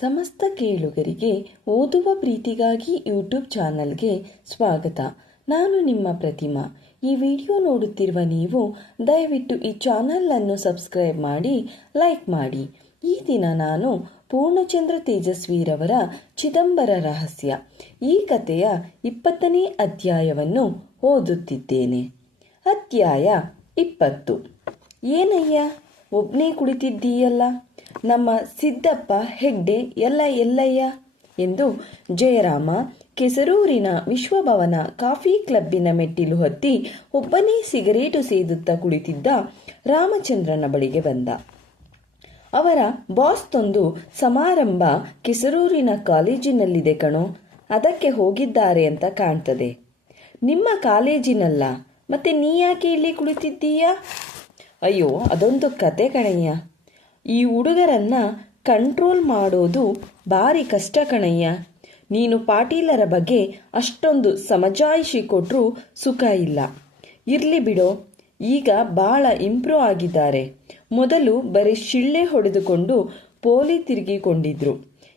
ಸಮಸ್ತ ಕೇಳುಗರಿಗೆ ಓದುವ ಪ್ರೀತಿಗಾಗಿ ಯೂಟ್ಯೂಬ್ ಚಾನಲ್ಗೆ ಸ್ವಾಗತ. ನಾನು ನಿಮ್ಮ ಪ್ರತಿಮಾ. ಈ ವಿಡಿಯೋ ನೋಡುತ್ತಿರುವ ನೀವು ದಯವಿಟ್ಟು ಈ ಚಾನಲನ್ನು ಸಬ್ಸ್ಕ್ರೈಬ್ ಮಾಡಿ, ಲೈಕ್ ಮಾಡಿ. ಈ ದಿನ ನಾನು ಪೂರ್ಣಚಂದ್ರ ತೇಜಸ್ವಿರವರ ಚಿದಂಬರ ರಹಸ್ಯ ಈ ಕಥೆಯ 20ನೇ ಅಧ್ಯಾಯವನ್ನು ಓದುತ್ತಿದ್ದೇನೆ. ಅಧ್ಯಾಯ 20. ಏನಯ್ಯ ಒಬ್ನೇ ಕುಳಿತಿದ್ದೀಯಲ್ಲ, ನಮ್ಮ ಸಿದ್ದಪ್ಪ ಹೆಗ್ಡೆ ಎಲ್ಲಯ್ಯ ಎಂದು ಜಯರಾಮ ಕೆಸರೂರಿನ ವಿಶ್ವಭವನ ಕಾಫಿ ಕ್ಲಬ್ಬಿನ ಮೆಟ್ಟಿಲು ಹತ್ತಿ ಒಬ್ಬನೇ ಸಿಗರೇಟು ಸೇದುತ್ತಾ ಕುಳಿತಿದ್ದ ರಾಮಚಂದ್ರನ ಬಳಿಗೆ ಬಂದ. ಅವರ ಬಾಸ್ತೊಂದು ಸಮಾರಂಭ ಕೆಸರೂರಿನ ಕಾಲೇಜಿನಲ್ಲಿದೆ ಕಣೋ, ಅದಕ್ಕೆ ಹೋಗಿದ್ದಾರೆ ಅಂತ ಕಾಣ್ತದೆ. ನಿಮ್ಮ ಕಾಲೇಜಿನಲ್ಲ, ಮತ್ತೆ ನೀ ಯಾಕೆ ಇಲ್ಲಿ ಕುಳಿತಿದ್ದೀಯಾ? ಅಯ್ಯೋ, ಅದೊಂದು ಕತೆ ಕಣಯ್ಯ. ಈ ಹುಡುಗರನ್ನ ಕಂಟ್ರೋಲ್ ಮಾಡೋದು ಭಾರಿ ಕಷ್ಟ ಕಣಯ್ಯ. ನೀನು ಪಾಟೀಲರ ಬಗ್ಗೆ ಅಷ್ಟೊಂದು ಸಮಜಾಯಿಷಿ ಕೊಟ್ಟರೂ ಸುಖ ಇಲ್ಲ. ಇರ್ಲಿ ಬಿಡೋ, ಈಗ ಭಾಳ ಇಂಪ್ರೂವ್ ಆಗಿದ್ದಾರೆ. ಮೊದಲು ಬರೀ ಶಿಳ್ಳೆ ಹೊಡೆದುಕೊಂಡು ಪೋಲಿ ತಿರುಗಿಕೊಂಡಿದ್ರು.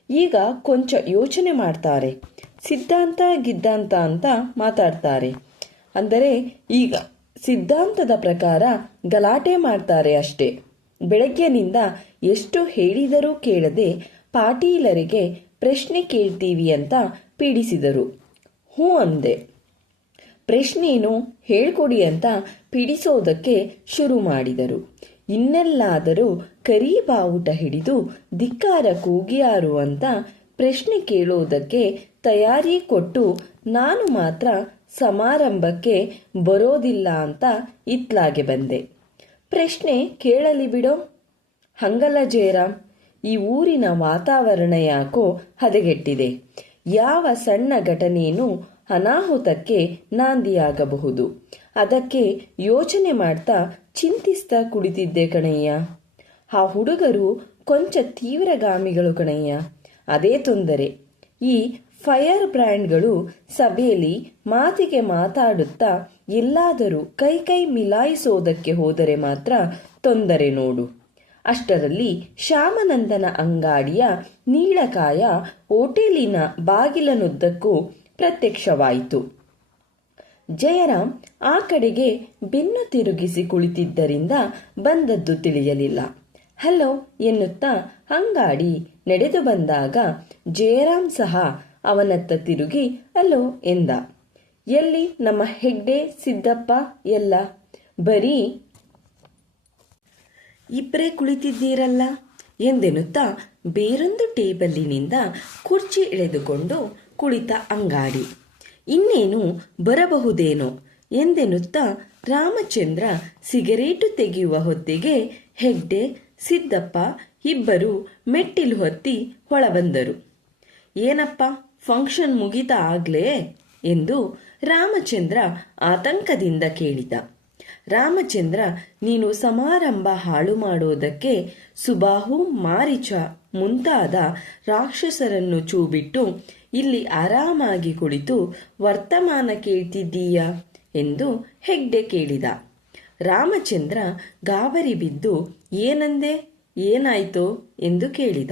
ಈಗ ಕೊಂಚ ಯೋಚನೆ ಮಾಡ್ತಾರೆ. ಸಿದ್ಧಾಂತ ಗಿದ್ಧಾಂತ ಅಂತ ಮಾತಾಡ್ತಾರೆ. ಅಂದರೆ ಈಗ ಸಿದ್ಧಾಂತದ ಪ್ರಕಾರ ಗಲಾಟೆ ಮಾಡ್ತಾರೆ ಅಷ್ಟೇ. ಬೆಳಗ್ಗೆನಿಂದ ಎಷ್ಟು ಹೇಳಿದರೂ ಕೇಳದೆ ಪಾಟೀಲರಿಗೆ ಪ್ರಶ್ನೆ ಕೇಳ್ತೀವಿ ಅಂತ ಪೀಡಿಸಿದರು. ಹ್ಞೂ ಅಂದೆ. ಪ್ರಶ್ನೇನು ಹೇಳ್ಕೊಡಿ ಅಂತ ಪೀಡಿಸೋದಕ್ಕೆ ಶುರು ಮಾಡಿದರು. ಇನ್ನೆಲ್ಲಾದರೂ ಕರಿ ಬಾವುಟ ಹಿಡಿದು ಧಿಕ್ಕಾರ ಕೂಗಿಯಾರು ಅಂತ ಪ್ರಶ್ನೆ ಕೇಳೋದಕ್ಕೆ ತಯಾರಿ ಕೊಟ್ಟು ನಾನು ಮಾತ್ರ ಸಮಾರಂಭಕ್ಕೆ ಬರೋದಿಲ್ಲ ಅಂತ ಇತ್ಲಾಗೆ ಬಂದೆ. ಪ್ರಶ್ನೆ ಕೇಳಲಿ ಬಿಡೋ. ಹಂಗಲ್ಲ ಜಯರಾಮ್, ಈ ಊರಿನ ವಾತಾವರಣ ಯಾಕೋ ಹದಗೆಟ್ಟಿದೆ. ಯಾವ ಸಣ್ಣ ಘಟನೆಯೂ ಅನಾಹುತಕ್ಕೆ ನಾಂದಿಯಾಗಬಹುದು. ಅದಕ್ಕೆ ಯೋಚನೆ ಮಾಡ್ತಾ ಚಿಂತಿಸ್ತಾ ಕುಳಿತಿದ್ದೆ ಕಣಯ್ಯ. ಆ ಹುಡುಗರು ಕೊಂಚ ತೀವ್ರಗಾಮಿಗಳು ಕಣಯ್ಯ. ಅದೇ ತೊಂದರೆ. ಈ ಫೈರ್ ಬ್ರ್ಯಾಂಡ್ಗಳು ಸಭೆಯಲ್ಲಿ ಮಾತಿಗೆ ಮಾತಾಡುತ್ತಾ ಎಲ್ಲಾದರೂ ಕೈ ಮಿಲಾಯಿಸೋದಕ್ಕೆ ಹೋದರೆ ಮಾತ್ರ ತೊಂದರೆ ನೋಡು. ಅಷ್ಟರಲ್ಲಿ ಶ್ಯಾಮನಂದನ ಅಂಗಾಡಿಯ ನೀಳಕಾಯ ಹೋಟೆಲಿನ ಬಾಗಿಲನುದ್ದಕ್ಕೂ ಪ್ರತ್ಯಕ್ಷವಾಯಿತು. ಜಯರಾಮ್ ಆ ಕಡೆಗೆ ಬೆನ್ನು ತಿರುಗಿಸಿ ಕುಳಿತಿದ್ದರಿಂದ ಬಂದದ್ದು ತಿಳಿಯಲಿಲ್ಲ. ಹಲೋ ಎನ್ನುತ್ತಾ ಅಂಗಾಡಿ ನಡೆದು ಬಂದಾಗ ಜಯರಾಮ್ ಸಹ ಅವನತ್ತ ತಿರುಗಿ ಹಲೋ ಎಂದ. ಎಲ್ಲಿ ನಮ್ಮ ಹೆಗ್ಡೆ ಸಿದ್ದಪ್ಪ ಎಲ್ಲ? ಬರೀ ಇಬ್ಬರೇ ಕುಳಿತಿದ್ದೀರಲ್ಲ ಎಂದೆನ್ನುತ್ತಾ ಬೇರೊಂದು ಟೇಬಲಿನಿಂದ ಕುರ್ಚಿ ಎಳೆದುಕೊಂಡು ಕುಳಿತ ಅಂಗಾಡಿ. ಇನ್ನೇನು ಬರಬಹುದೇನೋ ಎಂದೆನ್ನುತ್ತಾ ರಾಮಚಂದ್ರ ಸಿಗರೇಟು ತೆಗೆಯುವ ಹೊತ್ತಿಗೆ ಹೆಗ್ಡೆ ಸಿದ್ದಪ್ಪ ಇಬ್ಬರು ಮೆಟ್ಟಿಲು ಹತ್ತಿ ಹೊಳಬಂದರು. ಏನಪ್ಪ, ಫಂಕ್ಷನ್ ಮುಗಿತಾ ಆಗ್ಲೇ ಎಂದು ರಾಮಚಂದ್ರ ಆತಂಕದಿಂದ ಕೇಳಿದ. ರಾಮಚಂದ್ರ, ನೀನು ಸಮಾರಂಭ ಹಾಳು ಮಾಡೋದಕ್ಕೆ ಸುಬಾಹು, ಮಾರಿಚ ಮುಂತಾದ ರಾಕ್ಷಸರನ್ನು ಚೂಬಿಟ್ಟು ಇಲ್ಲಿ ಆರಾಮಾಗಿ ಕುಳಿತು ವರ್ತಮಾನ ಕೇಳ್ತಿದ್ದೀಯಾ ಎಂದು ಹೆಗ್ಡೆ ಕೇಳಿದ. ರಾಮಚಂದ್ರ ಗಾಬರಿ ಬಿದ್ದು ಏನಂದೆ, ಏನಾಯ್ತೋ ಎಂದು ಕೇಳಿದ.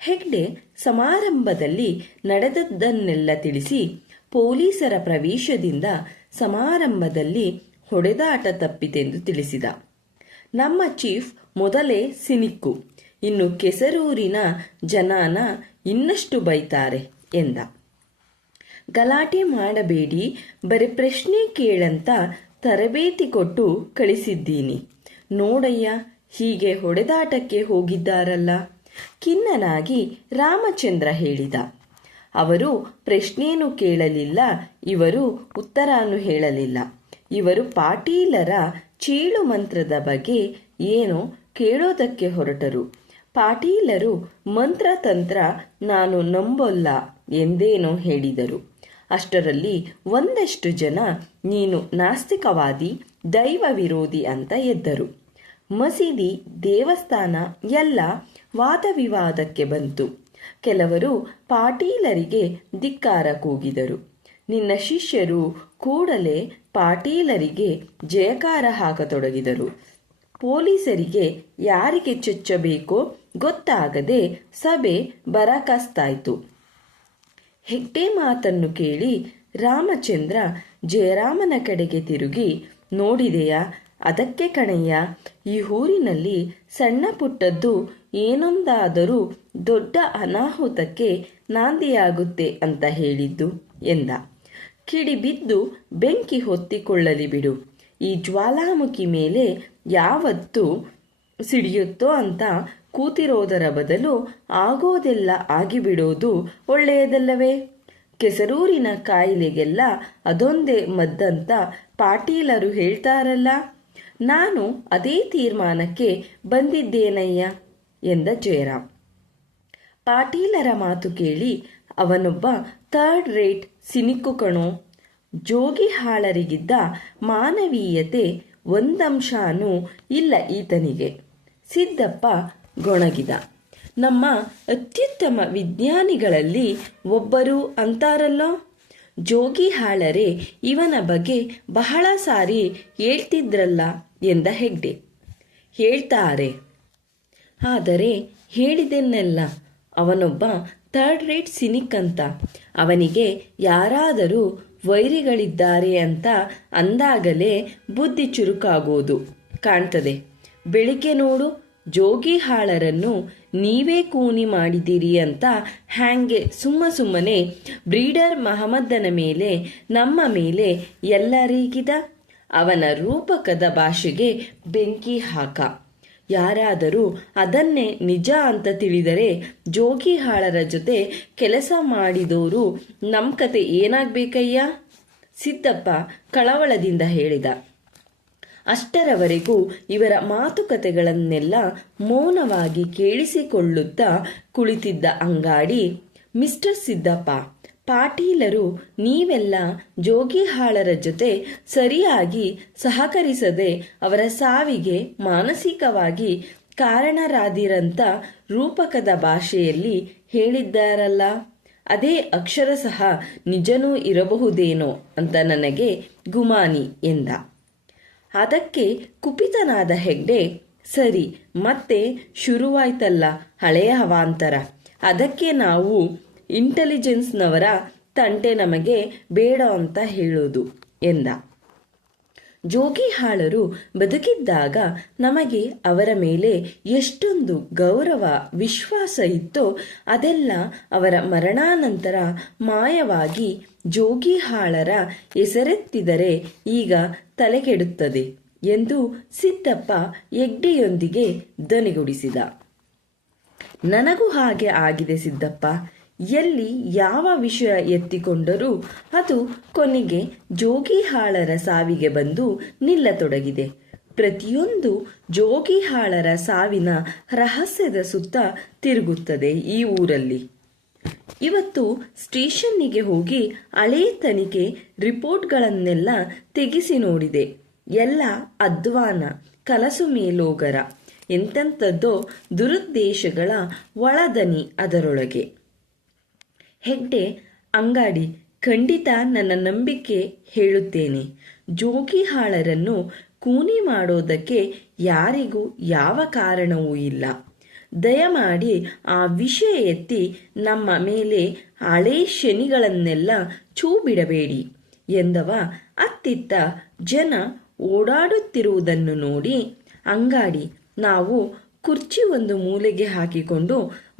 ಹೆಗ್ಡೆ ಸಮಾರಂಭದಲ್ಲಿ ನಡೆದದ್ದನ್ನೆಲ್ಲ ತಿಳಿಸಿ ಪೊಲೀಸರ ಪ್ರವೇಶದಿಂದ ಸಮಾರಂಭದಲ್ಲಿ ಹೊಡೆದಾಟ ತಪ್ಪಿತೆಂದು ತಿಳಿಸಿದ. ನಮ್ಮ ಚೀಫ್ ಮೊದಲೇ ಸಿನಿಕ್ಕು, ಇನ್ನು ಕೆಸರೂರಿನ ಜನಾನ ಇನ್ನಷ್ಟು ಬೈತಾರೆ ಎಂದ. ಗಲಾಟೆ ಮಾಡಬೇಡಿ, ಬರೀ ಪ್ರಶ್ನೆ ಕೇಳಂತ ತರಬೇತಿ ಕೊಟ್ಟು ಕಳಿಸಿದ್ದೀನಿ. ನೋಡಯ್ಯ, ಹೀಗೆ ಹೊಡೆದಾಟಕ್ಕೆ ಹೋಗಿದ್ದಾರಲ್ಲ, ಖಿನ್ನನಾಗಿ ರಾಮಚಂದ್ರ ಹೇಳಿದ. ಅವರು ಪ್ರಶ್ನೆಯನ್ನು ಕೇಳಲಿಲ್ಲ, ಇವರು ಉತ್ತರನೂ ಹೇಳಲಿಲ್ಲ. ಇವರು ಪಾಟೀಲರ ಚೀಳು ಮಂತ್ರದ ಬಗ್ಗೆ ಏನೋ ಕೇಳೋದಕ್ಕೆ ಹೊರಟರು. ಪಾಟೀಲರು ಮಂತ್ರತಂತ್ರ ನಾನು ನಂಬೊಲ್ಲ ಎಂದೇನೋ ಹೇಳಿದರು. ಅಷ್ಟರಲ್ಲಿ ಒಂದಷ್ಟು ಜನ ನೀನು ನಾಸ್ತಿಕವಾದಿ, ದೈವ ವಿರೋಧಿ ಅಂತ ಎದ್ದರು. ಮಸೀದಿ, ದೇವಸ್ಥಾನ ಎಲ್ಲ ವಾದವಿವಾದಕ್ಕೆ ಬಂತು. ಕೆಲವರು ಪಾಟೀಲರಿಗೆ ಧಿಕ್ಕಾರ ಕೂಗಿದರು. ನಿನ್ನ ಶಿಷ್ಯರು ಕೂಡಲೇ ಪಾಟೀಲರಿಗೆ ಜಯಕಾರ ಹಾಕತೊಡಗಿದರು. ಪೊಲೀಸರಿಗೆ ಯಾರಿಗೆ ಚೊಚ್ಚಬೇಕೋ ಗೊತ್ತಾಗದೆ ಸಭೆ ಬರಕಾಸ್ತಾಯಿತು. ಹೆಗ್ಡೆ ಮಾತನ್ನು ಕೇಳಿ ರಾಮಚಂದ್ರ ಜಯರಾಮನ ಕಡೆಗೆ ತಿರುಗಿ, ನೋಡಿದೆಯಾ, ಅದಕ್ಕೆ ಕಣಯ್ಯ ಈ ಊರಿನಲ್ಲಿ ಸಣ್ಣ ಪುಟ್ಟದ್ದು ಏನೊಂದಾದರೂ ದೊಡ್ಡ ಅನಾಹುತಕ್ಕೆ ನಾಂದಿಯಾಗುತ್ತೆ ಅಂತ ಹೇಳಿದ್ದು ಎಂದ. ಕಿಡಿಬಿದ್ದು ಬೆಂಕಿ ಹೊತ್ತಿಕೊಳ್ಳಲಿ ಬಿಡು, ಈ ಜ್ವಾಲಾಮುಖಿ ಮೇಲೆ ಯಾವತ್ತು ಸಿಡಿಯುತ್ತೋ ಅಂತ ಕೂತಿರೋದರ ಬದಲು ಆಗೋದೆಲ್ಲ ಆಗಿಬಿಡೋದು ಒಳ್ಳೆಯದಲ್ಲವೇ? ಕೆಸರೂರಿನ ಕಾಯಿಲೆಗೆಲ್ಲ ಅದೊಂದೇ ಮದ್ದಂತ ಪಾಟೀಲರು ಹೇಳ್ತಾರಲ್ಲ, ನಾನು ಅದೇ ತೀರ್ಮಾನಕ್ಕೆ ಬಂದಿದ್ದೇನಯ್ಯ ಎಂದ ಜಯರಾಮ್. ಪಾಟೀಲರ ಮಾತು ಕೇಳಿ, ಅವನೊಬ್ಬ ಥರ್ಡ್ ರೇಟ್ ಸಿನಿಕ್ಕು ಕಣೋ, ಜೋಗಿಹಾಳರಿಗಿದ್ದ ಮಾನವೀಯತೆ ಒಂದಂಶನೂ ಇಲ್ಲ ಈತನಿಗೆ. ಸಿದ್ದಪ್ಪ ಗೊಣಗಿದ. ನಮ್ಮ ಅತ್ಯುತ್ತಮ ವಿಜ್ಞಾನಿಗಳಲ್ಲಿ ಒಬ್ಬರು ಅಂತಾರಲ್ಲೋ, ಜೋಗಿಹಾಳರೇ ಇವನ ಬಗ್ಗೆ ಬಹಳ ಸಾರಿ ಹೇಳ್ತಿದ್ರಲ್ಲ ಎಂದ ಹೆಗ್ಡೆ. ಹೇಳ್ತಾರೆ, ಆದರೆ ಹೇಳಿದೆನ್ನೆಲ್ಲ ಅವನೊಬ್ಬ ಥರ್ಡ್ ರೇಟ್ ಸಿನಿಕ್ ಅಂತ. ಅವನಿಗೆ ಯಾರಾದರೂ ವೈರಿಗಳಿದ್ದಾರೆ ಅಂತ ಅಂದಾಗಲೇ ಬುದ್ಧಿ ಚುರುಕಾಗೋದು ಕಾಣ್ತದೆ. ಬೆಳಿಗ್ಗೆ ನೋಡು, ಜೋಗಿಹಾಳರನ್ನು ನೀವೇ ಕೂನಿ ಮಾಡಿದ್ದೀರಿ ಅಂತ ಹ್ಯಾಂಗೆ ಸುಮ್ಮನೆ ಬ್ರೀಡರ್ ಮಹಮ್ಮದನ ಮೇಲೆ ನಮ್ಮ ಮೇಲೆ ಎಲ್ಲರಿಗಿದ. ಅವನ ರೂಪಕದ ಭಾಷೆಗೆ ಬೆಂಕಿ ಹಾಕ. ಯಾರಾದರೂ ಅದನ್ನೇ ನಿಜ ಅಂತ ತಿಳಿದರೆ ಜೋಗಿಹಾಳರ ಜೊತೆ ಕೆಲಸ ಮಾಡಿದವರು ನಮ್ಮ ಕತೆ ಏನಾಗಬೇಕಯ್ಯ? ಸಿದ್ದಪ್ಪ ಕಳವಳದಿಂದ ಹೇಳಿದ. ಅಷ್ಟರವರೆಗೂ ಇವರ ಮಾತುಕತೆಗಳನ್ನೆಲ್ಲ ಮೌನವಾಗಿ ಕೇಳಿಸಿಕೊಳ್ಳುತ್ತಾ ಕುಳಿತಿದ್ದ ಅಂಗಾಡಿ, ಮಿಸ್ಟರ್ ಸಿದ್ದಪ್ಪ, ಪಾಟೀಲರು ನೀವೆಲ್ಲ ಜೋಗಿಹಾಳರ ಜೊತೆ ಸರಿಯಾಗಿ ಸಹಕರಿಸದೆ ಅವರ ಸಾವಿಗೆ ಮಾನಸಿಕವಾಗಿ ಕಾರಣರಾದಿರಂತ ರೂಪಕದ ಭಾಷೆಯಲ್ಲಿ ಹೇಳಿದ್ದಾರಲ್ಲ, ಅದೇ ಅಕ್ಷರಶಃ ನಿಜನೂ ಇರಬಹುದೇನೋ ಅಂತ ನನಗೆ ಗುಮಾನಿ ಎಂದ. ಅದಕ್ಕೆ ಕುಪಿತನಾದ ಹೆಗ್ಡೆ, ಸರಿ, ಮತ್ತೆ ಶುರುವಾಯ್ತಲ್ಲ ಹಳೆಯ ಅವಾಂತರ, ಅದಕ್ಕೆ ನಾವು ಇಂಟೆಲಿಜೆನ್ಸ್ನವರ ತಂಟೆ ನಮಗೆ ಬೇಡ ಅಂತ ಹೇಳೋದು ಎಂದ. ಜೋಗಿಹಾಳರು ಬದುಕಿದ್ದಾಗ ನಮಗೆ ಅವರ ಮೇಲೆ ಎಷ್ಟೊಂದು ಗೌರವ ವಿಶ್ವಾಸ ಇತ್ತೋ ಅದೆಲ್ಲ ಅವರ ಮರಣಾನಂತರ ಮಾಯವಾಗಿ ಜೋಗಿಹಾಳರ ಹೆಸರೆತ್ತಿದರೆ ಈಗ ತಲೆಕೆಡುತ್ತದೆ ಎಂದು ಸಿದ್ದಪ್ಪ ಹೆಗ್ಡೆಯೊಂದಿಗೆ ದನಿಗುಡಿಸಿದ. ನನಗೂ ಹಾಗೆ ಆಗಿದೆ ಸಿದ್ದಪ್ಪ. ಎಲ್ಲಿ ಯಾವ ವಿಷಯ ಎತ್ತಿಕೊಂಡರೂ ಅದು ಕೊನೆಗೆ ಜೋಗಿಹಾಳರ ಸಾವಿಗೆ ಬಂದು ನಿಲ್ಲತೊಡಗಿದೆ. ಪ್ರತಿಯೊಂದು ಜೋಗಿಹಾಳರ ಸಾವಿನ ರಹಸ್ಯದ ಸುತ್ತ ತಿರುಗುತ್ತದೆ ಈ ಊರಲ್ಲಿ. ಇವತ್ತು ಸ್ಟೇಷನ್ನಿಗೆ ಹೋಗಿ ಹಳೇ ತನಿಖೆ ರಿಪೋರ್ಟ್ಗಳನ್ನೆಲ್ಲ ತೆಗೆಸಿ ನೋಡಿದೆ. ಎಲ್ಲ ಅಧ್ವಾನ, ಕಲಸು ಮೇಲೋಗರ, ಎಂತೆಂಥದ್ದೋ ದುರುದ್ದೇಶಗಳ ಒಳದನಿ ಅದರೊಳಗೆ. ಹೆಗ್ಡೆ, ಅಂಗಾಡಿ, ಖಂಡಿತ ನನ್ನ ನಂಬಿಕೆ ಹೇಳುತ್ತೇನೆ, ಜೋಗಿಹಾಳರನ್ನು ಕೂನಿ ಮಾಡೋದಕ್ಕೆ ಯಾರಿಗೂ ಯಾವ ಕಾರಣವೂ ಇಲ್ಲ. ದಯಮಾಡಿ ಆ ವಿಷಯ ಎತ್ತಿ ನಮ್ಮ ಮೇಲೆ ಹಳೇ ಶನಿಗಳನ್ನೆಲ್ಲ ಛೂ ಬಿಡಬೇಡಿ ಎಂದವ ಅತ್ತಿತ್ತ ಜನ ಓಡಾಡುತ್ತಿರುವುದನ್ನು ನೋಡಿ, ಅಂಗಾಡಿ, ನಾವು ಕುರ್ಚಿ ಒಂದು ಮೂಲೆಗೆ ಹಾಕಿಕೊಂಡು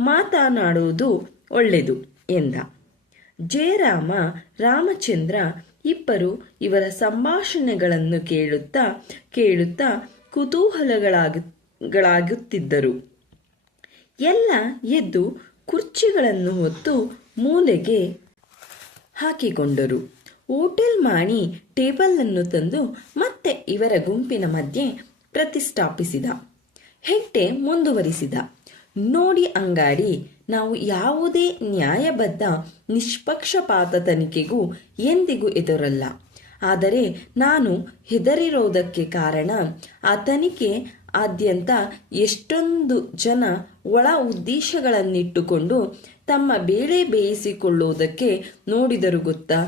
ಮಾತನಾಡುವುದು ಒಳ್ಳೆಯದು ಎಂದ. ಜಯರಾಮ, ರಾಮಚಂದ್ರ ಇಬ್ಬರು ಇವರ ಸಂಭಾಷಣೆಗಳನ್ನು ಕೇಳುತ್ತಾ ಕುತೂಹಲಗಳಾಗುತ್ತಿದ್ದರು. ಎಲ್ಲ ಎದ್ದು ಕುರ್ಚಿಗಳನ್ನು ಹೊತ್ತು ಮೂಲೆಗೆ ಹಾಕಿಕೊಂಡರು. ಹೋಟೆಲ್ ಮಾಣಿ ಟೇಬಲನ್ನು ತಂದು ಮತ್ತೆ ಇವರ ಗುಂಪಿನ ಮಧ್ಯೆ ಪ್ರತಿಷ್ಠಾಪಿಸಿದ. ಹೆಗ್ಡೆ ಮುಂದುವರಿಸಿದ, ನೋಡಿ ಅಂಗಾಡಿ, ನಾವು ಯಾವುದೇ ನ್ಯಾಯಬದ್ಧ ನಿಷ್ಪಕ್ಷಪಾತ ತನಿಖೆಗೂ ಎಂದಿಗೂ ಎದುರಲ್ಲ. ಆದರೆ ನಾನು ಹೆದರಿರೋದಕ್ಕೆ ಕಾರಣ ಆ ತನಿಖೆ ಆದ್ಯಂತ ಎಷ್ಟೊಂದು ಜನ ಒಳ ಉದ್ದೇಶಗಳನ್ನಿಟ್ಟುಕೊಂಡು ತಮ್ಮ ಬೇಳೆ ಬೇಯಿಸಿಕೊಳ್ಳುವುದಕ್ಕೆ ನೋಡಿದರು ಗೊತ್ತಾ?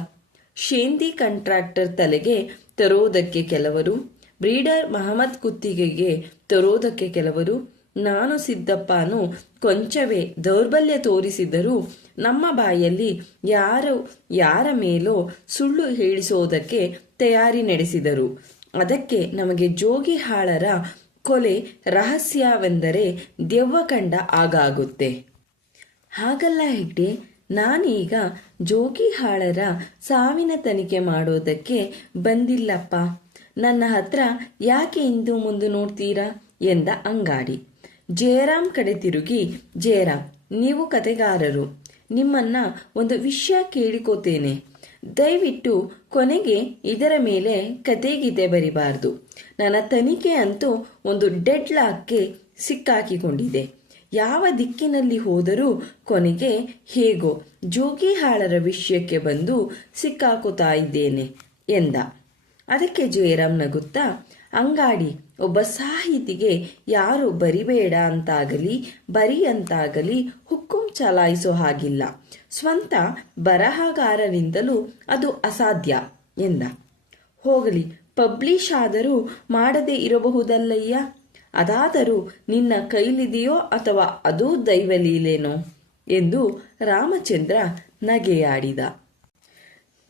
ಶೇಂದಿ ಕಾಂಟ್ರಾಕ್ಟರ್ ತಲೆಗೆ ತರೋದಕ್ಕೆ ಕೆಲವರು, ಬ್ರೀಡರ್ ಮಹಮ್ಮದ್ ಕುತ್ತಿಗೆಗೆ ತರೋದಕ್ಕೆ ಕೆಲವರು, ನಾನು ಸಿದ್ದಪ್ಪನು ಕೊಂಚವೇ ದೌರ್ಬಲ್ಯ ತೋರಿಸಿದರೂ ನಮ್ಮ ಬಾಯಲ್ಲಿ ಯಾರ ಮೇಲೋ ಸುಳ್ಳು ಹೇಳಿಸೋದಕ್ಕೆ ತಯಾರಿ ನಡೆಸಿದರು. ಅದಕ್ಕೆ ನಮಗೆ ಜೋಗಿಹಾಳರ ಕೊಲೆ ರಹಸ್ಯವೆಂದರೆ ದೆವ್ವ ಕಂಡ ಆಗಾಗುತ್ತೆ. ಹಾಗಲ್ಲ ಹೆಗ್ಡೆ, ನಾನೀಗ ಜೋಗಿಹಾಳರ ಸಾವಿನ ತನಿಖೆ ಮಾಡೋದಕ್ಕೆ ಬಂದಿಲ್ಲಪ್ಪ. ನನ್ನ ಹತ್ರ ಯಾಕೆ ಇಂದು ಮುಂದೆ ನೋಡ್ತೀರಾ ಎಂದ ಅಂಗಾಡಿ. ಜಯರಾಮ್ ಕಡೆ ತಿರುಗಿ, ಜಯರಾಮ್, ನೀವು ಕತೆಗಾರರು, ನಿಮ್ಮನ್ನ ಒಂದು ವಿಷಯ ಕೇಳಿಕೋತೇನೆ. ದಯವಿಟ್ಟು ಕೊನೆಗೆ ಇದರ ಮೇಲೆ ಕತೆ ಬರಿಬಾರ್ದು. ನನ್ನ ತನಿಖೆ ಅಂತೂ ಒಂದು ಡೆಡ್ ಲಾಕ್ಗೆ ಸಿಕ್ಕಾಕಿಕೊಂಡಿದೆ. ಯಾವ ದಿಕ್ಕಿನಲ್ಲಿ ಹೋದರೂ ಕೊನೆಗೆ ಹೇಗೋ ಜೋಗಿಹಾಳರ ವಿಷಯಕ್ಕೆ ಬಂದು ಸಿಕ್ಕಾಕೋತಾ ಇದ್ದೇನೆ ಎಂದ. ಅದಕ್ಕೆ ಜಯರಾಮ್ ನಗುತ್ತಾ, ಅಂಗಾಡಿ, ಒಬ್ಬ ಸಾಹಿತಿಗೆ ಯಾರು ಬರಿಬೇಡ ಅಂತಾಗಲಿ ಬರಿ ಅಂತಾಗಲಿ ಹುಕ್ಕುಂ ಚಲಾಯಿಸೋ ಹಾಗಿಲ್ಲ. ಸ್ವಂತ ಬರಹಗಾರರಿಂದಲೂ ಅದು ಅಸಾಧ್ಯ ಎಂದ. ಹೋಗಲಿ, ಪಬ್ಲಿಷ್ ಆದರೂ ಮಾಡದೇ ಇರಬಹುದಲ್ಲಯ್ಯ. ಅದಾದರೂ ನಿನ್ನ ಕೈಲಿದೆಯೋ ಅಥವಾ ಅದೂ ದೈವಲೀಲೇನೋ ಎಂದು ರಾಮಚಂದ್ರ ನಗೆಯಾಡಿದ.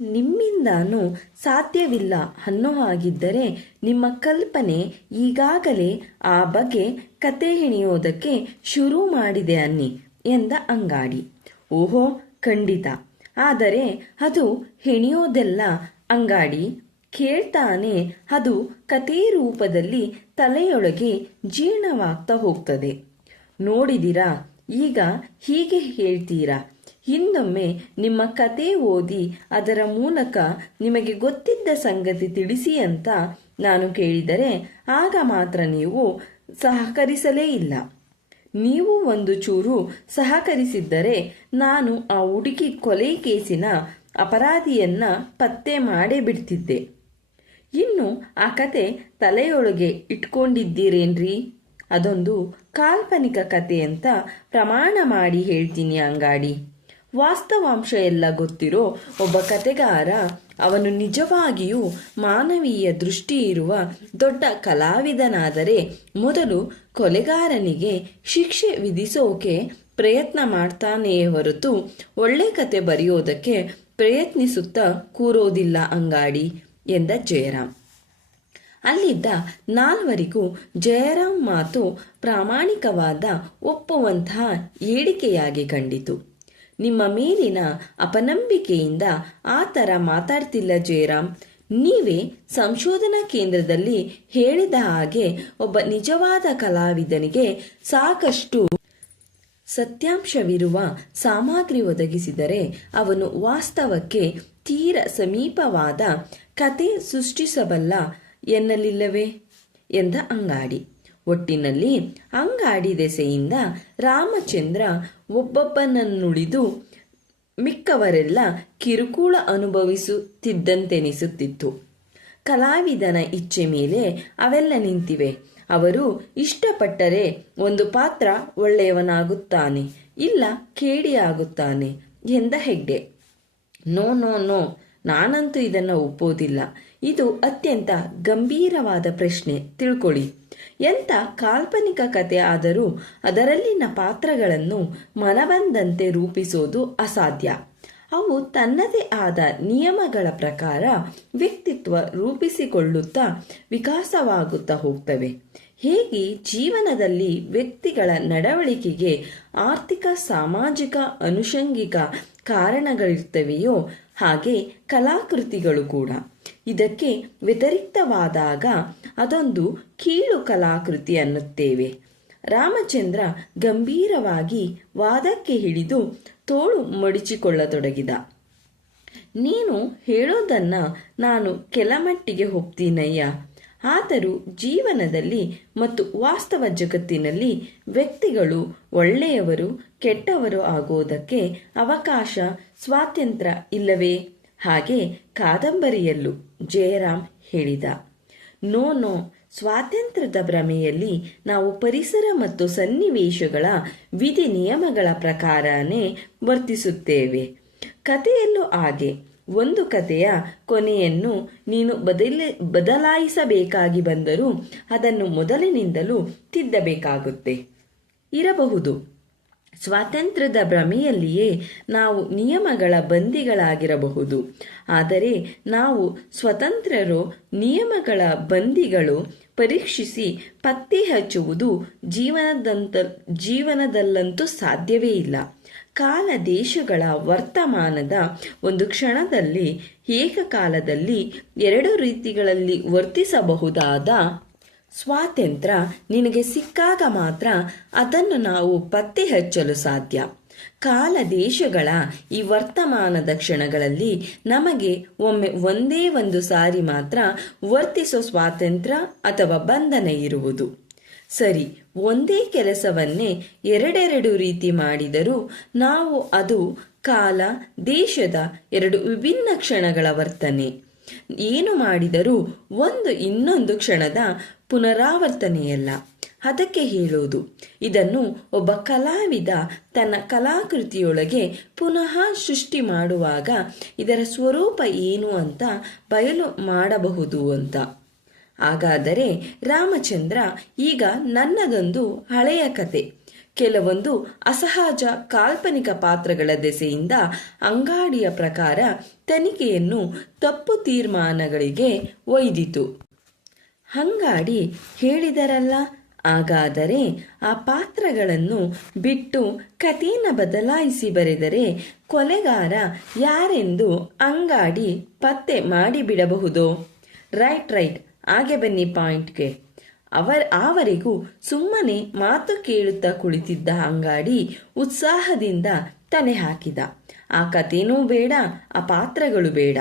ನಿಮ್ಮಿಂದಾನು ಸಾಧ್ಯವಿಲ್ಲ ಅನ್ನೋ ಹಾಗಿದ್ದರೆ ನಿಮ್ಮ ಕಲ್ಪನೆ ಈಗಾಗಲೇ ಆ ಬಗ್ಗೆ ಕತೆ ಹೆಣೆಯೋದಕ್ಕೆ ಶುರು ಮಾಡಿದೆ ಅನ್ನಿ ಎಂದ ಅಂಗಾಡಿ. ಓಹೋ, ಖಂಡಿತ. ಆದರೆ ಅದು ಹೆಣೆಯೋದೆಲ್ಲ ಅಂಗಾಡಿ, ಕೇಳ್ತಾನೆ ಅದು ಕತೆ ರೂಪದಲ್ಲಿ ತಲೆಯೊಳಗೆ ಜೀರ್ಣವಾಗ್ತಾ ಹೋಗ್ತದೆ. ನೋಡಿದಿರಾ, ಈಗ ಹೀಗೆ ಹೇಳ್ತೀರಾ. ಹಿಂದೊಮ್ಮೆ ನಿಮ್ಮ ಕತೆ ಓದಿ ಅದರ ಮೂಲಕ ನಿಮಗೆ ಗೊತ್ತಿದ್ದ ಸಂಗತಿ ತಿಳಿಸಿ ಅಂತ ನಾನು ಕೇಳಿದರೆ ಆಗ ಮಾತ್ರ ನೀವು ಸಹಕರಿಸಲೇ ಇಲ್ಲ. ನೀವು ಒಂದು ಚೂರು ಸಹಕರಿಸಿದ್ದರೆ ನಾನು ಆ ಹುಡುಗಿ ಕೊಲೆ ಕೇಸಿನ ಅಪರಾಧಿಯನ್ನ ಪತ್ತೆ ಮಾಡೇ ಬಿಡ್ತಿದ್ದೆ. ಇನ್ನು ಆ ಕತೆ ತಲೆಯೊಳಗೆ ಇಟ್ಕೊಂಡಿದ್ದೀರೇನ್ರಿ? ಅದೊಂದು ಕಾಲ್ಪನಿಕ ಕತೆ ಅಂತ ಪ್ರಮಾಣ ಮಾಡಿ ಹೇಳ್ತೀನಿ ಅಂಗಾಡಿ. ವಾಸ್ತವಾಂಶ ಎಲ್ಲ ಗೊತ್ತಿರೋ ಒಬ್ಬ ಕತೆಗಾರ, ಅವನು ನಿಜವಾಗಿಯೂ ಮಾನವೀಯ ದೃಷ್ಟಿ ಇರುವ ದೊಡ್ಡ ಕಲಾವಿದನಾದರೆ ಮೊದಲು ಕೊಲೆಗಾರನಿಗೆ ಶಿಕ್ಷೆ ವಿಧಿಸೋಕೆ ಪ್ರಯತ್ನ ಮಾಡ್ತಾನೆಯೇ ಹೊರತು ಒಳ್ಳೆ ಕತೆ ಬರೆಯೋದಕ್ಕೆ ಪ್ರಯತ್ನಿಸುತ್ತಾ ಕೂರೋದಿಲ್ಲ ಅಂಗಾಡಿ ಎಂದ ಜಯರಾಮ್. ಅಲ್ಲಿದ್ದ ನಾಲ್ವರಿಗೂ ಜಯರಾಮ್ ಮಾತು ಪ್ರಾಮಾಣಿಕವಾದ ಒಪ್ಪುವಂತಹ ಹೇಳಿಕೆಯಾಗಿ ಕಂಡಿತು. ನಿಮ್ಮ ಮೇಲಿನ ಅಪನಂಬಿಕೆಯಿಂದ ಆ ಥರ ಮಾತಾಡ್ತಿಲ್ಲ ಜಯರಾಮ್. ನೀವೇ ಸಂಶೋಧನಾ ಕೇಂದ್ರದಲ್ಲಿ ಹೇಳಿದ ಹಾಗೆ ಒಬ್ಬ ನಿಜವಾದ ಕಲಾವಿದನಿಗೆ ಸಾಕಷ್ಟು ಸತ್ಯಾಂಶವಿರುವ ಸಾಮಗ್ರಿ ಒದಗಿಸಿದರೆ ಅವನು ವಾಸ್ತವಕ್ಕೆ ತೀರ ಸಮೀಪವಾದ ಕತೆ ಸೃಷ್ಟಿಸಬಲ್ಲ ಎನ್ನಲಿಲ್ಲವೇ ಎಂದ ಅಂಗಾಡಿ. ಒಟ್ಟಿನಲ್ಲಿ ಅಂಗಾಡಿ ದೆಸೆಯಿಂದ ರಾಮಚಂದ್ರ ಒಬ್ಬೊಬ್ಬನನ್ನುಳಿದು ಮಿಕ್ಕವರೆಲ್ಲ ಕಿರುಕುಳ ಅನುಭವಿಸುತ್ತಿದ್ದಂತೆನಿಸುತ್ತಿತ್ತು. ಕಲಾವಿದನ ಇಚ್ಛೆ ಮೇಲೆ ಅವೆಲ್ಲ ನಿಂತಿವೆ. ಅವರು ಇಷ್ಟಪಟ್ಟರೆ ಒಂದು ಪಾತ್ರ ಒಳ್ಳೆಯವನಾಗುತ್ತಾನೆ, ಇಲ್ಲ ಕೇಡಿಯಾಗುತ್ತಾನೆ ಎಂದ ಹೆಗ್ಡೆ. ನೋ ನೋ ನೋ, ನಾನಂತೂ ಇದನ್ನು ಒಪ್ಪೋದಿಲ್ಲ. ಇದು ಅತ್ಯಂತ ಗಂಭೀರವಾದ ಪ್ರಶ್ನೆ, ತಿಳ್ಕೊಳ್ಳಿ. ಎಂಥ ಕಾಲ್ಪನಿಕ ಕತೆ ಆದರೂ ಅದರಲ್ಲಿನ ಪಾತ್ರಗಳನ್ನು ಮನಬಂದಂತೆ ರೂಪಿಸೋದು ಅಸಾಧ್ಯ. ಅವು ತನ್ನದೇ ಆದ ನಿಯಮಗಳ ಪ್ರಕಾರ ವ್ಯಕ್ತಿತ್ವ ರೂಪಿಸಿಕೊಳ್ಳುತ್ತಾ ವಿಕಾಸವಾಗುತ್ತಾ ಹೋಗ್ತವೆ. ಹೇಗೆ ಜೀವನದಲ್ಲಿ ವ್ಯಕ್ತಿಗಳ ನಡವಳಿಕೆಗೆ ಆರ್ಥಿಕ, ಸಾಮಾಜಿಕ, ಅನುಷಂಗಿಕ ಕಾರಣಗಳಿರ್ತವೆಯೋ ಹಾಗೆ ಕಲಾಕೃತಿಗಳು ಕೂಡ. ಇದಕ್ಕೆ ವ್ಯತಿರಿಕ್ತವಾದಾಗ ಅದೊಂದು ಕೀಳು ಕಲಾಕೃತಿ ಅನ್ನುತ್ತೇವೆ. ರಾಮಚಂದ್ರ ಗಂಭೀರವಾಗಿ ವಾದಕ್ಕೆ ಹಿಡಿದು ತೋಳು ಮಡಿಚಿಕೊಳ್ಳತೊಡಗಿದ. ನೀನು ಹೇಳೋದನ್ನ ನಾನು ಕೆಲಮಟ್ಟಿಗೆ ಒಪ್ತೀನಯ್ಯ. ಆದರೂ ಜೀವನದಲ್ಲಿ ಮತ್ತು ವಾಸ್ತವ ಜಗತ್ತಿನಲ್ಲಿ ವ್ಯಕ್ತಿಗಳು ಒಳ್ಳೆಯವರು ಕೆಟ್ಟವರು ಆಗೋದಕ್ಕೆ ಅವಕಾಶ, ಸ್ವಾತಂತ್ರ್ಯ ಇಲ್ಲವೇ? ಹಾಗೆ ಕಾದಂಬರಿಯಲ್ಲೂ ಜಯರಾಮ್ ಹೇಳಿದ. ನೋ ನೋ, ಸ್ವಾತಂತ್ರ್ಯದ ಭ್ರಮೆಯಲ್ಲಿ ನಾವು ಪರಿಸರ ಮತ್ತು ಸನ್ನಿವೇಶಗಳ ವಿಧಿ ನಿಯಮಗಳ ಪ್ರಕಾರನೇ ವರ್ತಿಸುತ್ತೇವೆ. ಕಥೆಯಲ್ಲೂ ಹಾಗೆ ಒಂದು ಕಥೆಯ ಕೊನೆಯನ್ನು ನೀನು ಬದಲಾಯಿಸಬೇಕಾಗಿ ಬಂದರೂ ಅದನ್ನು ಮೊದಲಿನಿಂದಲೂ ತಿದ್ದಬೇಕಾಗುತ್ತೆ ಇರಬಹುದು. ಸ್ವಾತಂತ್ರ್ಯದ ಭ್ರಮೆಯಲ್ಲಿಯೇ ನಾವು ನಿಯಮಗಳ ಬಂದಿಗಳಾಗಿರಬಹುದು. ಆದರೆ ನಾವು ಸ್ವತಂತ್ರರು, ನಿಯಮಗಳ ಬಂದಿಗಳು. ಪರೀಕ್ಷಿಸಿ ಪತ್ತೆ ಹಚ್ಚುವುದು ಜೀವನದಲ್ಲಂತೂ ಸಾಧ್ಯವೇ ಇಲ್ಲ. ಕಾಲ ದೇಶಗಳ ವರ್ತಮಾನದ ಒಂದು ಕ್ಷಣದಲ್ಲಿ ಏಕಕಾಲದಲ್ಲಿ ಎರಡು ರೀತಿಗಳಲ್ಲಿ ವರ್ತಿಸಬಹುದಾದ ಸ್ವಾತಂತ್ರ್ಯ ನಿನಗೆ ಸಿಕ್ಕಾಗ ಮಾತ್ರ ಅದನ್ನು ನಾವು ಪತ್ತೆ ಹಚ್ಚಲು ಸಾಧ್ಯ. ಕಾಲ ದೇಶಗಳ ಈ ವರ್ತಮಾನದ ಕ್ಷಣಗಳಲ್ಲಿ ನಮಗೆ ಒಮ್ಮೆ ಒಂದೇ ಒಂದು ಸಾರಿ ಮಾತ್ರ ವರ್ತಿಸೋ ಸ್ವಾತಂತ್ರ್ಯ ಅಥವಾ ಬಂಧನ ಇರುವುದು. ಸರಿ, ಒಂದೇ ಕೆಲಸವನ್ನೇ ಎರಡೆರಡು ರೀತಿ ಮಾಡಿದರೂ ನಾವು ಅದು ಕಾಲ ದೇಶದ ಎರಡು ವಿಭಿನ್ನ ಕ್ಷಣಗಳ ವರ್ತನೆ. ಏನು ಮಾಡಿದರೂ ಒಂದು ಇನ್ನೊಂದು ಕ್ಷಣದ ಪುನರಾವರ್ತನೆಯಲ್ಲ. ಅದಕ್ಕೆ ಹೇಳೋದು, ಇದನ್ನು ಒಬ್ಬ ಕಲಾವಿದ ತನ್ನ ಕಲಾಕೃತಿಯೊಳಗೆ ಪುನಃ ಸೃಷ್ಟಿ ಮಾಡುವಾಗ ಇದರ ಸ್ವರೂಪ ಏನು ಅಂತ ಬಯಲು ಮಾಡಬಹುದು ಅಂತ. ಹಾಗಾದರೆ ರಾಮಚಂದ್ರ, ಈಗ ನನ್ನದೊಂದು ಹಳೆಯ ಕತೆ ಕೆಲವೊಂದು ಅಸಹಜ ಕಾಲ್ಪನಿಕ ಪಾತ್ರಗಳ ದೆಸೆಯಿಂದ ಅಂಗಾಡಿಯ ಪ್ರಕಾರ ತನಿಖೆಯನ್ನು ತಪ್ಪು ತೀರ್ಮಾನಗಳಿಗೆ ಒಯ್ದಿತು. ಅಂಗಾಡಿ ಹೇಳಿದರಲ್ಲ, ಹಾಗಾದರೆ ಆ ಪಾತ್ರಗಳನ್ನು ಬಿಟ್ಟು ಕಥೆಯನ್ನು ಬದಲಾಯಿಸಿ ಬರೆದರೆ ಕೊಲೆಗಾರ ಯಾರೆಂದು ಅಂಗಾಡಿ ಪತ್ತೆ ಮಾಡಿಬಿಡಬಹುದು. ರೈಟ್, ಹಾಗೆ ಬನ್ನಿ ಪಾಯಿಂಟ್ಗೆ. ಅವರಿಗೂ ಸುಮ್ಮನೆ ಮಾತು ಕೇಳುತ್ತಾ ಕುಳಿತಿದ್ದ ಅಂಗಾಡಿ ಉತ್ಸಾಹದಿಂದ ತಲೆ ಹಾಕಿದ. ಆ ಕಥೆನೂ ಬೇಡ, ಆ ಪಾತ್ರಗಳು ಬೇಡ.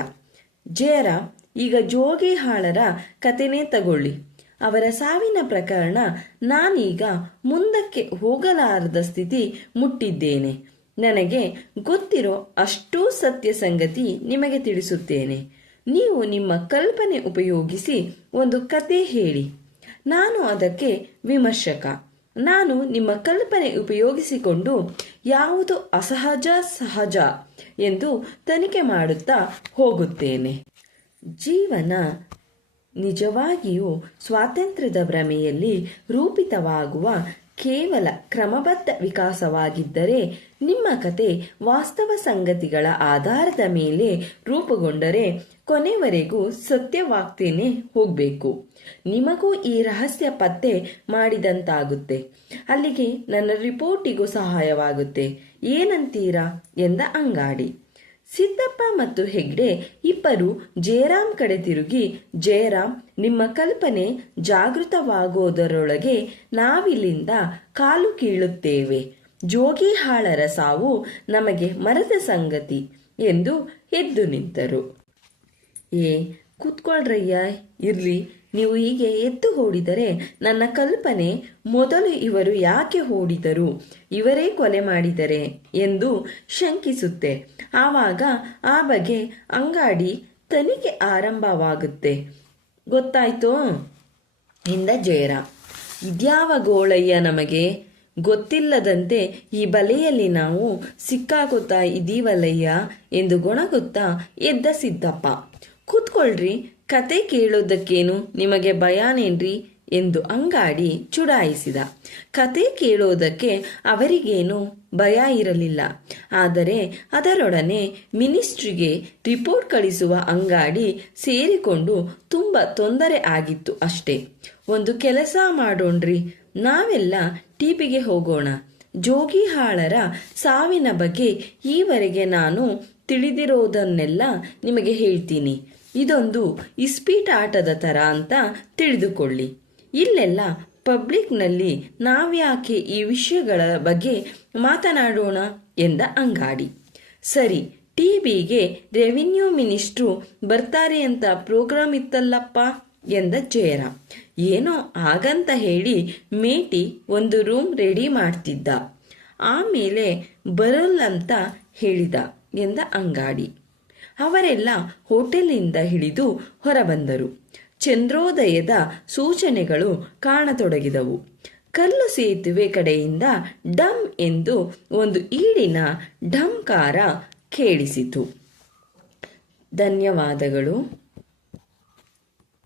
ಜಯರಾಮ್, ಈಗ ಜೋಗಿಹಾಳರ ಕಥೆನೇ ತಗೊಳ್ಳಿ. ಅವರ ಸಾವಿನ ಪ್ರಕರಣ ನಾನೀಗ ಮುಂದಕ್ಕೆ ಹೋಗಲಾರದ ಸ್ಥಿತಿ ಮುಟ್ಟಿದ್ದೇನೆ. ನನಗೆ ಗೊತ್ತಿರೋ ಅಷ್ಟೂ ಸತ್ಯ ಸಂಗತಿ ನಿಮಗೆ ತಿಳಿಸುತ್ತೇನೆ. ನೀವು ನಿಮ್ಮ ಕಲ್ಪನೆ ಉಪಯೋಗಿಸಿ ಒಂದು ಕತೆ ಹೇಳಿ. ನಾನು ಅದಕ್ಕೆ ವಿಮರ್ಶಕ. ನಾನು ನಿಮ್ಮ ಕಲ್ಪನೆ ಉಪಯೋಗಿಸಿಕೊಂಡು ಯಾವುದು ಸಹಜ ಎಂದು ತನಿಖೆ ಮಾಡುತ್ತಾ ಹೋಗುತ್ತೇನೆ. ಜೀವನ ನಿಜವಾಗಿಯೂ ಸ್ವಾತಂತ್ರ್ಯದ ಭ್ರಮೆಯಲ್ಲಿ ರೂಪಿತವಾಗುವ ಕೇವಲ ಕ್ರಮಬದ್ಧ ವಿಕಾಸವಾಗಿದ್ದರೆ, ನಿಮ್ಮ ಕತೆ ವಾಸ್ತವ ಸಂಗತಿಗಳ ಆಧಾರದ ಮೇಲೆ ರೂಪುಗೊಂಡರೆ ಕೊನೆವರೆಗೂ ಸತ್ಯವಾಗ್ತೇನೆ ಹೋಗಬೇಕು. ನಿಮಗೂ ಈ ರಹಸ್ಯ ಪತ್ತೆ ಮಾಡಿದಂತಾಗುತ್ತೆ. ಅಲ್ಲಿಗೆ ನನ್ನ ರಿಪೋರ್ಟಿಗೂ ಸಹಾಯವಾಗುತ್ತೆ. ಏನಂತೀರಾ ಎಂದ ಅಂಗಾಡಿ. ಸಿದ್ದಪ್ಪ ಮತ್ತು ಹೆಗ್ಡೆ ಇಬ್ಬರು ಜಯರಾಮ್ ಕಡೆ ತಿರುಗಿ, ಜಯರಾಮ್, ನಿಮ್ಮ ಕಲ್ಪನೆ ಜಾಗೃತವಾಗೋದರೊಳಗೆ ನಾವಿಲ್ಲಿಂದ ಕಾಲು ಕೀಳುತ್ತೇವೆ. ಜೋಗಿಹಾಳರ ಸಾವು ನಮಗೆ ಮರೆತ ಸಂಗತಿ ಎಂದು ಎದ್ದು ನಿಂತರು. ಕೂತ್ಕೊಳ್ರಯ್ಯ, ಇರ್ಲಿ. ನೀವು ಹೀಗೆ ಎದ್ದು ಓಡಿದರೆ ನನ್ನ ಕಲ್ಪನೆ ಮೊದಲು ಇವರು ಯಾಕೆ ಓಡಿದರು, ಇವರೇ ಕೊಲೆ ಮಾಡಿದರೆ ಎಂದು ಶಂಕಿಸುತ್ತೆ. ಆವಾಗ ಆ ಬಗ್ಗೆ ಅಂಗಾಡಿ ತನಿಖೆ ಆರಂಭವಾಗುತ್ತೆ. ಗೊತ್ತಾಯ್ತೋ ಎಂದ ಜಯರಾಮ್. ಇದ್ಯಾವ ಗೋಳಯ್ಯ, ನಮಗೆ ಗೊತ್ತಿಲ್ಲದಂತೆ ಈ ಬಲೆಯಲ್ಲಿ ನಾವು ಸಿಕ್ಕಾಗುತ್ತಾ ಇದೀವಲ್ಲಯ್ಯ ಎಂದು ಗೊಣಗುತ್ತಾ ಎದ್ದ ಸಿದ್ದಪ್ಪ. ಕೂತ್ಕೊಳ್ರಿ, ಕತೆ ಕೇಳೋದಕ್ಕೇನು ನಿಮಗೆ ಭಯನೇನ್ರಿ ಎಂದು ಅಂಗಾಡಿ ಚುಡಾಯಿಸಿದ. ಕತೆ ಕೇಳೋದಕ್ಕೆ ಅವರಿಗೇನು ಭಯ ಇರಲಿಲ್ಲ. ಆದರೆ ಅದರೊಡನೆ ಮಿನಿಸ್ಟ್ರಿಗೆ ರಿಪೋರ್ಟ್ ಕಳಿಸುವ ಅಂಗಾಡಿ ಸೇರಿಕೊಂಡು ತುಂಬ ತೊಂದರೆ ಆಗಿತ್ತು ಅಷ್ಟೇ. ಒಂದು ಕೆಲಸ ಮಾಡೋಣ್ರಿ, ನಾವೆಲ್ಲ ಟಿಪಿಗೆ ಹೋಗೋಣ. ಜೋಗಿಹಾಳರ ಸಾವಿನ ಬಗ್ಗೆ ಈವರೆಗೆ ನಾನು ತಿಳಿದಿರೋದನ್ನೆಲ್ಲ ನಿಮಗೆ ಹೇಳ್ತೀನಿ. ಇದೊಂದು ಇಸ್ಪೀಟ್ ಆಟದ ಥರ ಅಂತ ತಿಳಿದುಕೊಳ್ಳಿ. ಇಲ್ಲೆಲ್ಲ ಪಬ್ಲಿಕ್ನಲ್ಲಿ ನಾವ್ಯಾಕೆ ಈ ವಿಷಯಗಳ ಬಗ್ಗೆ ಮಾತನಾಡೋಣ ಎಂದ ಅಂಗಾಡಿ. ಸರಿ, ಟಿವಿಗೆ ರೆವಿನ್ಯೂ ಮಿನಿಸ್ಟ್ರು ಬರ್ತಾರೆ ಅಂತ ಪ್ರೋಗ್ರಾಮ್ ಇತ್ತಲ್ಲಪ್ಪ ಎಂದ ಜಯರಾಮ್. ಏನೋ ಹಾಗಂತ ಹೇಳಿ ಮೇಟಿ ಒಂದು ರೂಮ್ ರೆಡಿ ಮಾಡ್ತಿದ್ದ. ಆಮೇಲೆ ಬರಲ್ಲಂತ ಹೇಳಿದ ಎಂದ ಅಂಗಾಡಿ. ಅವರೆಲ್ಲ ಹೋಟೆಲ್ನಿಂದ ಹಿಡಿದು ಹೊರಬಂದರು. ಚಂದ್ರೋದಯದ ಸೂಚನೆಗಳು ಕಾಣತೊಡಗಿದವು. ಕಲ್ಲು ಸೇತುವೆ ಕಡೆಯಿಂದ ಡಮ್ ಎಂದು ಒಂದು ಈಡಿನ ಢಂಕಾರ ಕೇಳಿಸಿತು. ಧನ್ಯವಾದಗಳು.